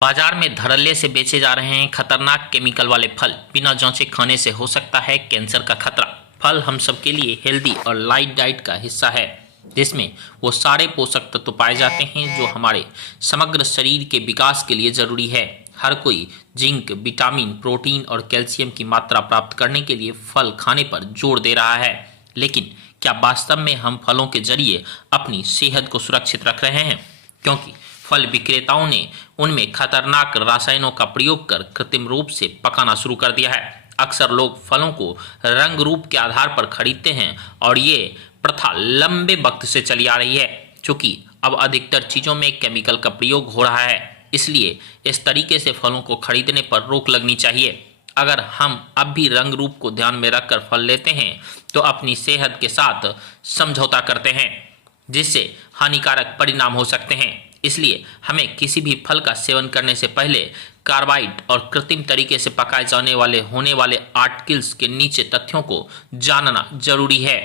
बाजार में धड़ल्ले से बेचे जा रहे हैं खतरनाक केमिकल वाले फल। बिना जांचे खाने से हो सकता है कैंसर का खतरा। फल हम सबके लिए हेल्दी और लाइट डाइट का हिस्सा है, जिसमें वो सारे पोषक तत्व पाए जाते हैं जो हमारे समग्र शरीर के विकास के लिए जरूरी है। हर कोई जिंक, विटामिन, प्रोटीन और कैल्शियम की मात्रा प्राप्त करने के लिए फल खाने पर जोर दे रहा है, लेकिन क्या वास्तव में हम फलों के जरिए अपनी सेहत को सुरक्षित रख रहे हैं? क्योंकि फल विक्रेताओं ने उनमें खतरनाक रसायनों का प्रयोग कर कृत्रिम रूप से पकाना शुरू कर दिया है। अक्सर लोग फलों को रंग रूप के आधार पर खरीदते हैं और ये प्रथा लंबे वक्त से चली आ रही है। चूंकि अब अधिकतर चीजों में केमिकल का प्रयोग हो रहा है, इसलिए इस तरीके से फलों को खरीदने पर रोक लगनी चाहिए। अगर हम अब भी रंग रूप को ध्यान में रखकर फल लेते हैं तो अपनी सेहत के साथ समझौता करते हैं, जिससे हानिकारक परिणाम हो सकते हैं। इसलिए हमें किसी भी फल का सेवन करने से पहले कार्बाइड और कृत्रिम तरीके से पकाए जाने वाले होने वाले आर्टिकल्स के नीचे तथ्यों को जानना जरूरी है।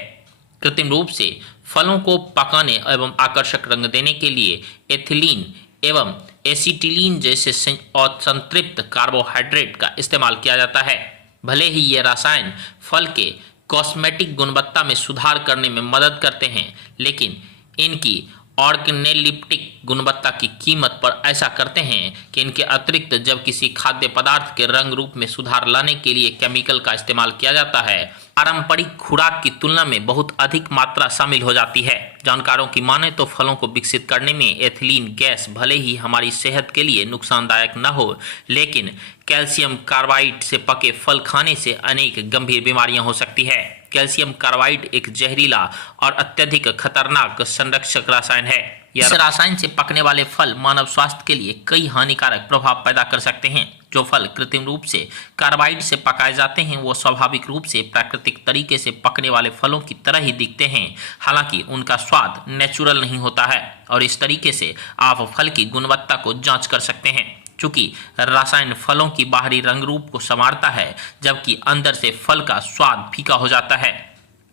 कृत्रिम रूप से फलों को पकाने एवं आकर्षक रंग देने के लिए एथिलीन एवं एसिटिलीन जैसे संतृप्त कार्बोहाइड्रेट का इस्तेमाल किया जाता है। भले ही ये रसायन फल के कॉस्मेटिक गुणवत्ता में सुधार करने में मदद करते हैं, लेकिन इनकी ऑर्गेनोलिप्टिक गुणवत्ता की कीमत पर ऐसा करते हैं कि इनके अतिरिक्त जब किसी खाद्य पदार्थ के रंग रूप में सुधार लाने के लिए केमिकल का इस्तेमाल किया जाता है, पारंपरिक खुराक की तुलना में बहुत अधिक मात्रा शामिल हो जाती है। जानकारों की माने तो फलों को विकसित करने में एथिलीन गैस भले ही हमारी सेहत के लिए नुकसानदायक न हो, लेकिन कैल्शियम कार्बाइड से पके फल खाने से अनेक गंभीर बीमारियां हो सकती है। कैल्शियम कार्बाइड एक जहरीला और अत्यधिक खतरनाक संरक्षक रसायन है। इस रसायन से पकने वाले फल मानव स्वास्थ्य के लिए कई हानिकारक प्रभाव पैदा कर सकते हैं। जो फल कृत्रिम रूप से कार्बाइड से पकाए जाते हैं वो स्वाभाविक रूप से प्राकृतिक तरीके से पकने वाले फलों की तरह ही दिखते हैं, हालांकि उनका स्वाद नेचुरल नहीं होता है। और इस तरीके से आप फल की गुणवत्ता को जांच कर सकते हैं। चूंकि रसायन फलों की बाहरी रंग रूप को संवारता है, जबकि अंदर से फल का स्वाद फीका हो जाता है।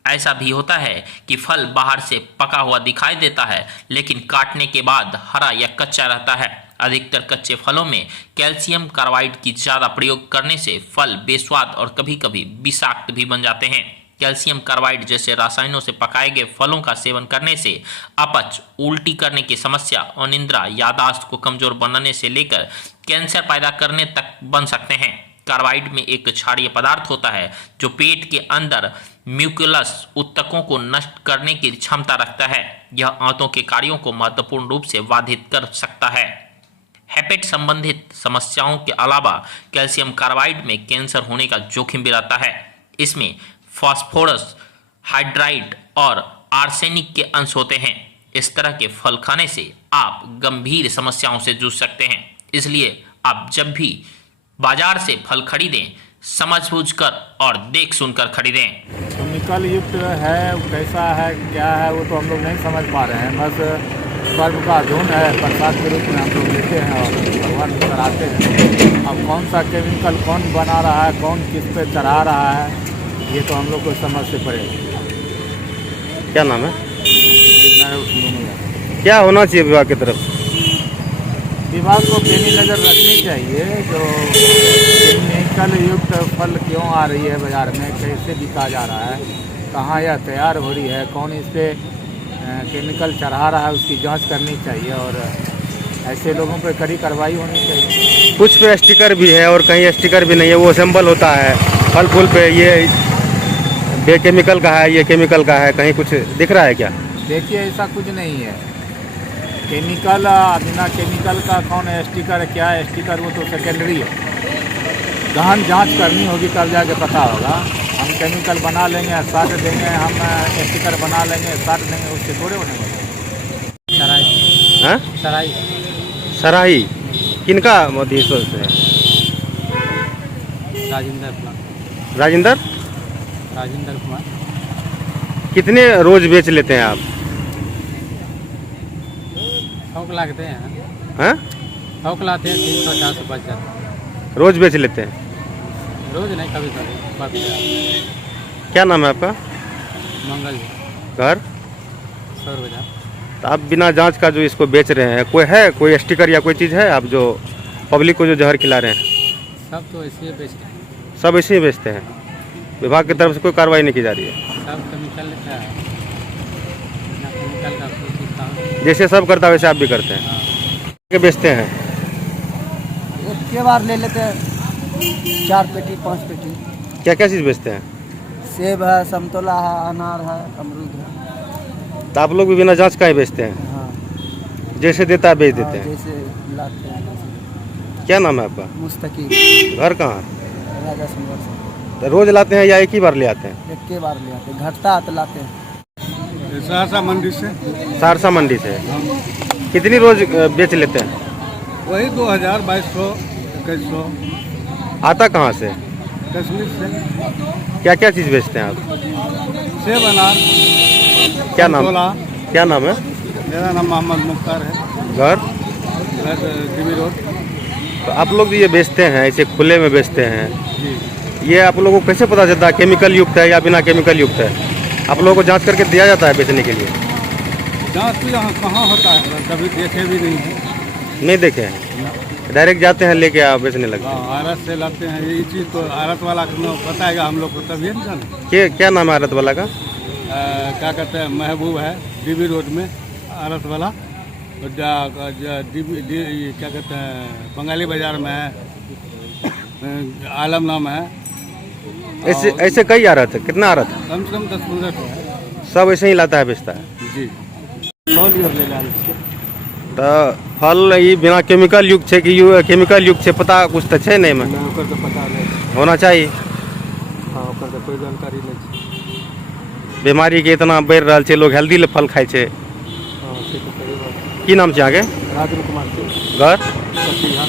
ऐसा भी होता है कि फल बाहर से पका हुआ दिखाई देता है, लेकिन काटने के बाद हरा या कच्चा रहता है। अधिकतर कच्चे फलों में कैल्शियम कार्बाइड की ज्यादा प्रयोग करने से फल बेस्वाद और कभी-कभी विषाक्त भी बन जाते हैं। कैल्शियम कार्बाइड जैसे रसायनों से पकाए गए फलों का सेवन करने से अपच, उल्टी करने की समस्या, अनिद्रा, याददाश्त को कमजोर बनाने से लेकर कैंसर पैदा करने तक बन सकते हैं। कार्बाइड में एक क्षारीय पदार्थ होता है जो पेट के अंदर म्यूकुलस ऊतकों को नष्ट करने की क्षमता रखता है। यह आंतों के कार्यों को महत्वपूर्ण रूप से बाधित कर सकता है। हेपेट संबंधित समस्याओं के अलावा कैल्शियम कार्बाइड में कैंसर होने का जोखिम भी रहता है। इसमें फास्फोरस, हाइड्राइड और आर्सेनिक के अंश होते हैं। इस तरह के फल खाने से आप गंभीर समस्याओं से जूझ सकते हैं। इसलिए आप जब भी बाजार से फल खरीदें, समझ बूझ कर और देख सुनकर खरीदें। केमिकल युक्त है, कैसा है, क्या है, वो तो हम लोग नहीं समझ पा रहे हैं। बस पर्व का धुन है, प्रसाद के रूप में हम लोग लेते हैं और भगवान को चढ़ाते हैं। अब कौन सा केमिकल कौन बना रहा है, कौन किस पे चढ़ा रहा है, ये तो हम लोग को समझ से पड़ेगा। क्या नाम है? मैं क्या होना चाहिए विभाग की तरफ? विभाग को पैनी नज़र रखनी चाहिए। जो केमिकल युक्त फल क्यों आ रही है बाज़ार में, कैसे बिका जा रहा है, कहाँ यह तैयार हो रही है, कौन इस पर केमिकल चढ़ा रहा है, उसकी जांच करनी चाहिए और ऐसे लोगों पर कड़ी कार्रवाई होनी चाहिए। कुछ पे स्टिकर भी है और कहीं स्टिकर भी नहीं है, वो सिंबल होता है फल फूल पे, ये केमिकल का है, ये केमिकल का है, कहीं कुछ दिख रहा है क्या? देखिए, ऐसा कुछ नहीं है। केमिकल बिना केमिकल का कौन है स्टिकर, क्या है स्टिकर, वो तो सेकेंडरी है। गहन जांच करनी होगी तब जाके पता होगा। हम केमिकल बना लेंगे, साट देंगे, हम स्टिकर बना लेंगे, साट देंगे, उससे थोड़े होने वाले। सराई, हाँ? सराई, सराही किनका मोदी सोच है? राजेंद्र राजेंद्र कुमार। कितने रोज बेच लेते हैं आप? थोक लाते हैं, हाँ? थोक लाते हैं, 300-400 बच जाता है। रोज बेच लेते हैं? रोज नहीं, कभी कभी। क्या नाम है आपका? मंगल घर? सौर बाजार। तो आप बिना जांच का जो इसको बेच रहे हैं, कोई है, कोई स्टिकर या कोई चीज़ है आप जो पब्लिक को जो जहर खिला रहे हैं सब तो ऐसे ही बेचते हैं, सब ऐसे ही बेचते हैं। विभाग की तरफ से कोई कार्रवाई नहीं की जा रही है। सब केमिकल का है, बिना केमिकल का कोई चीज़ काम। जैसे सब करता है वैसे आप भी करते हैं। के बेचते हैं? एक के बार ले लेते हैं 4 पेटी 5 पेटी। क्या क्या चीज़ बेचते हैं? सेब है, संतोला है, अनार है, अमरूद है। तो आप लोग भी बिना जांच का ही बेचते हैं? हाँ, जैसे देता है बेच देते हैं। जैसे लाते हैं क्या नाम है आपका? मुस्तकीम घर कहाँ? राजा संवर्ष तो रोज लाते हैं या एक ही बार ले आते हैं? एक के बार ले आते हैं, घटता है तो लाते हैं। सहरसा मंडी से सहरसा मंडी से। कितनी रोज बेच लेते हैं? वही 2000, 2200, 2100। आता कहाँ से? कश्मीर से। क्या क्या चीज़ बेचते हैं आप? सेब, अनार, क्या नाम? संतोला। क्या नाम है? मेरा नाम मोहम्मद मुख्तार है, घर? घर डीबी रोड। तो आप लोग ये बेचते हैं, ऐसे खुले में बेचते हैं, जी, ये आप लोगों को कैसे पता चलता है केमिकल युक्त है या बिना केमिकल युक्त है? आप लोगों को जांच करके दिया जाता है बेचने के लिए? जाँच तो यहाँ कहाँ होता है, कभी देखे भी नहीं है। नहीं देखे हैं, डायरेक्ट जाते हैं लेके आप बेचने लगते हैं। हाँ, आरत से लाते हैं। ये चीज़ तो आरत वाला को बताएगा हम लोग को, तभी न जाने। क्या नाम है आरत वाला का? क्या कहते हैं, महबूब है, डीबी रोड में आरत वाला। और क्या कहते हैं, बंगाली बाजार में है, आलम नाम है। ऐसे ऐसे कई आरत है? कितना आरत है? कम से कम 10-15 है। सब ऐसे ही लाता है बेचता है? जी, तो फल ये बिना केमिकल युक्त है कि केमिकल युक्त है, पता कुछ तो है नहीं में? ओकर तो पता नहीं। होना चाहिए। हाँ, ओकर तो कोई जानकारी नहीं। बीमारी के इतना बढ़ रहा है, लोग हेल्दी फल खाए छे। हाँ, से तो सही बात। की नाम छै आगे? राजन कुमार से घर? कटिहार।